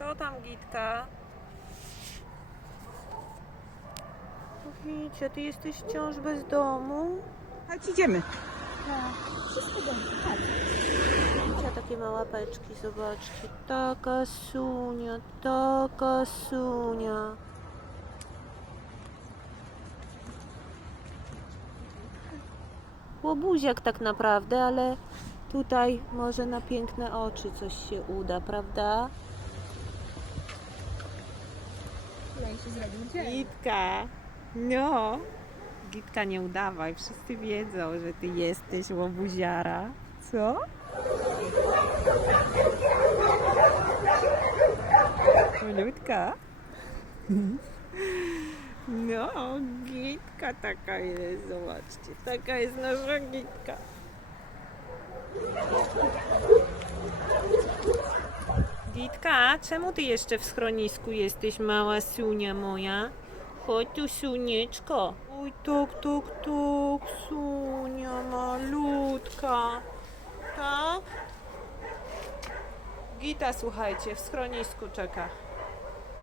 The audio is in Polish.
Co tam, Gitka? Wiecie, ty jesteś wciąż bez domu? Chodź, idziemy. Wiecie, takie małe łapeczki, zobaczcie. Taka sunia, taka sunia. Łobuziak tak naprawdę, ale tutaj może na piękne oczy coś się uda, prawda? Gitka, no. Gitka, nie udawaj. Wszyscy wiedzą, że ty jesteś łobuziara. Co? Malutka. No, Gitka taka jest, zobaczcie. Taka jest nasza Gitka. Gitka, czemu ty jeszcze w schronisku jesteś, mała sunia moja? Chodź tu, sunieczko. Oj, tuk, tuk, tuk, sunia malutka. Tak? Gita, słuchajcie, w schronisku czeka.